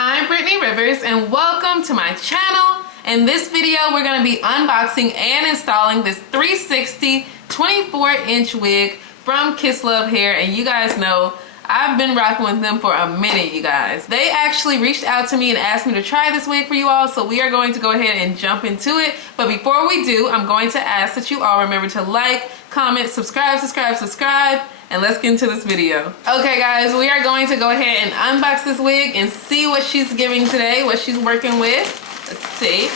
I'm Brittany Rivers and welcome to my channel. In this video, we're going to be unboxing and installing this 360 24-inch wig from Kiss Love Hair. And you guys know I've been rocking with them for a minute, you guys. They actually reached out to me and asked me to try this wig for you all, so we are going to go ahead and jump into it. But before we do, I'm going to ask that you all remember to like, comment, subscribe, and let's get into this video. Okay guys, we are going to go ahead and unbox this wig and see what she's giving today, what she's working with. Let's see.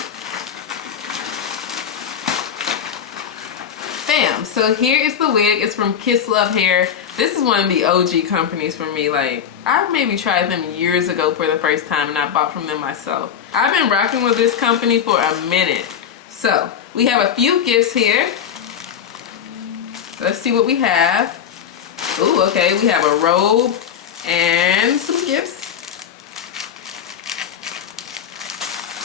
Bam, so here is the wig. It's from Kiss Love Hair. This is one of the OG companies for me. Like, I've maybe tried them years ago for the first time and I bought from them myself. I've been rocking with this company for a minute. So, we have a few gifts here. Let's see what we have. Ooh, okay, we have a robe and some gifts.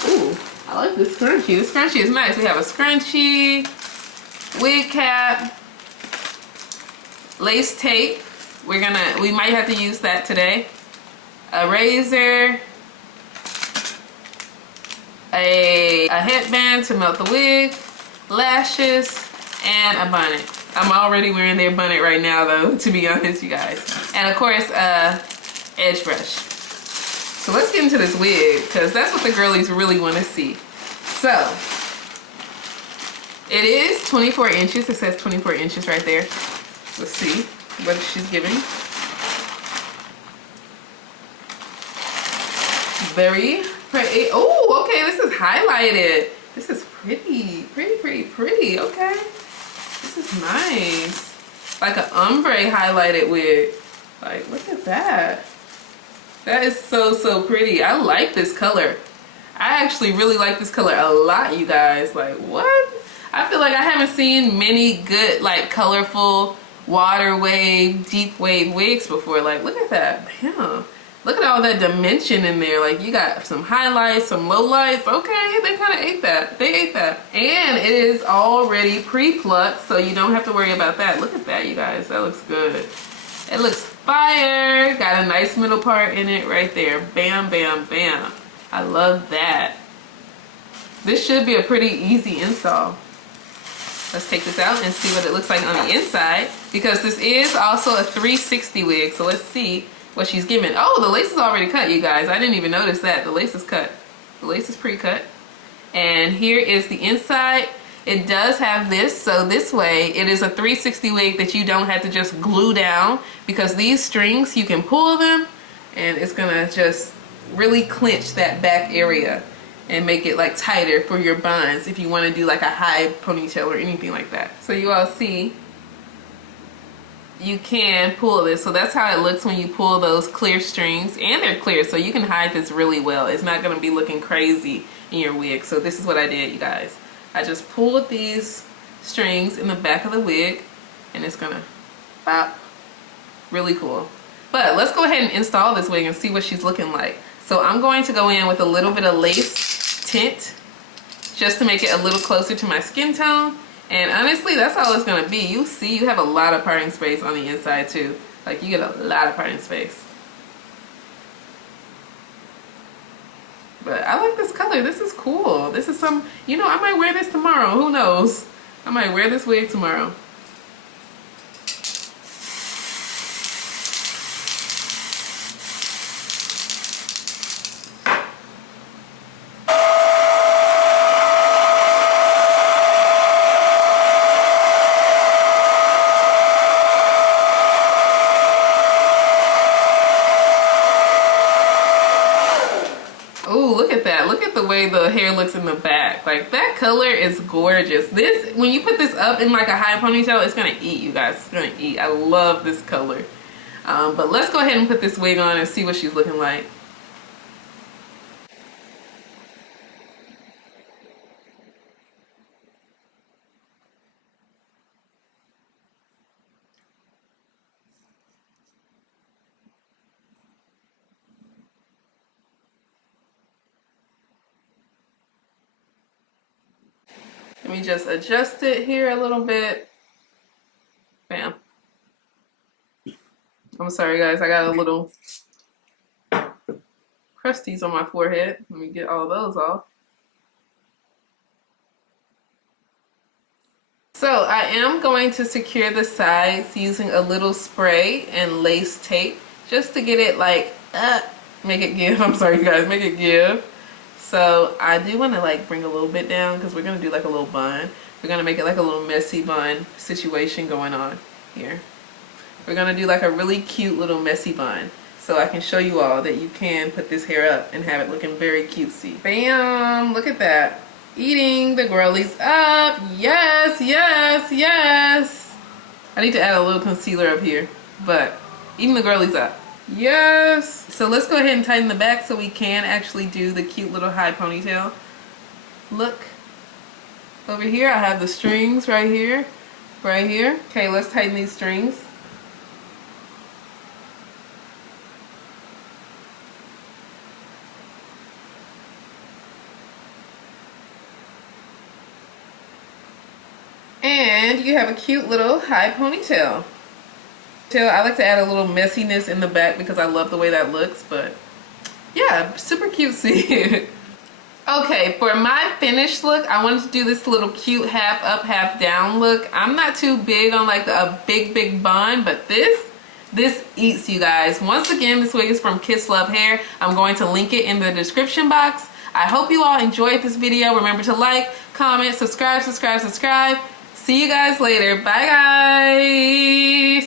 Ooh, I like this scrunchie. This scrunchie is nice. We have a scrunchie, wig cap, lace tape. We might have to use that today. A razor, a headband to melt the wig, lashes, and a bonnet. I'm already wearing their bonnet right now though, to be honest, you guys. And of course, edge brush. So let's get into this wig, because that's what the girlies really want to see. So, it is 24 inches. It says 24 inches right there. Let's see what she's giving. Very pretty. Oh, okay, this is highlighted. This is pretty. Okay. This is nice. Like an ombre highlighted wig. Like, look at that. That is so pretty. I like this color. I actually really like this color a lot, you guys. Like, what? I feel like I haven't seen many good, like, colorful water wave, deep wave wigs before. Like, look at that. Damn. Look at all that dimension in there. Like, you got some highlights, some lowlights. Okay, they kind of ate that. They ate that. And it is already pre-plucked, so you don't have to worry about that. Look at that, you guys. That looks good. It looks fire. Got a nice middle part in it right there. Bam, bam, bam. I love that. This should be a pretty easy install. Let's take this out and see what it looks like on the inside, because this is also a 360 wig. So let's see what she's giving. Oh, the lace is already cut, you guys. I didn't even notice that. The lace is cut. The lace is pre-cut. And here is the inside. It does have this, so this way it is a 360 wig that you don't have to just glue down, because these strings, you can pull them and it's gonna just really clinch that back area and make it like tighter for your buns if you want to do like a high ponytail or anything like that. So you all see, you can pull this. So that's how it looks when you pull those clear strings, and they're clear, so you can hide this really well. It's not going to be looking crazy in your wig. So this is what I did, you guys. I just pulled these strings in the back of the wig and it's gonna pop. Really cool. But let's go ahead and install this wig and see what she's looking like. So I'm going to go in with a little bit of lace tint just to make it a little closer to my skin tone. And honestly, that's all it's gonna be. You see, you have a lot of parting space on the inside too. Like, you get a lot of parting space. But I like this color. This is cool. This is some, you know, I might wear this tomorrow. Who knows? I might wear this wig tomorrow. Oh, look at that. Look at the way the hair looks in the back. Like, that color is gorgeous. This, when you put this up in like a high ponytail, it's gonna eat, you guys. It's gonna eat. I love this color. But let's go ahead and put this wig on and see what she's looking like. Let me just adjust it here a little bit. Bam. I'm sorry guys, I got a little crusties on my forehead. Let me get all those off. So I am going to secure the sides using a little spray and lace tape just to get it like, make it give. I'm sorry you guys, make it give. So I do want to like bring a little bit down because we're going to do like a little bun. We're going to make it like a little messy bun situation going on here. We're going to do like a really cute little messy bun. So I can show you all that you can put this hair up and have it looking very cutesy. Bam! Look at that. Eating the girlies up. Yes, yes, yes. I need to add a little concealer up here, but eating the girlies up. Yes. So let's go ahead and tighten the back so we can actually do the cute little high ponytail. Look. Over here I have the strings right here. Right here. Okay, let's tighten these strings. And you have a cute little high ponytail. I like to add a little messiness in the back because I love the way that looks, but yeah, super cutesy. Okay, for my finished look, I wanted to do this little cute half up, half down look. I'm not too big on like a big bun, but this eats, you guys. Once again, this wig is from Kiss Love Hair. I'm going to link it in the description box. I hope you all enjoyed this video. Remember to like, comment, subscribe. See you guys later. Bye, guys.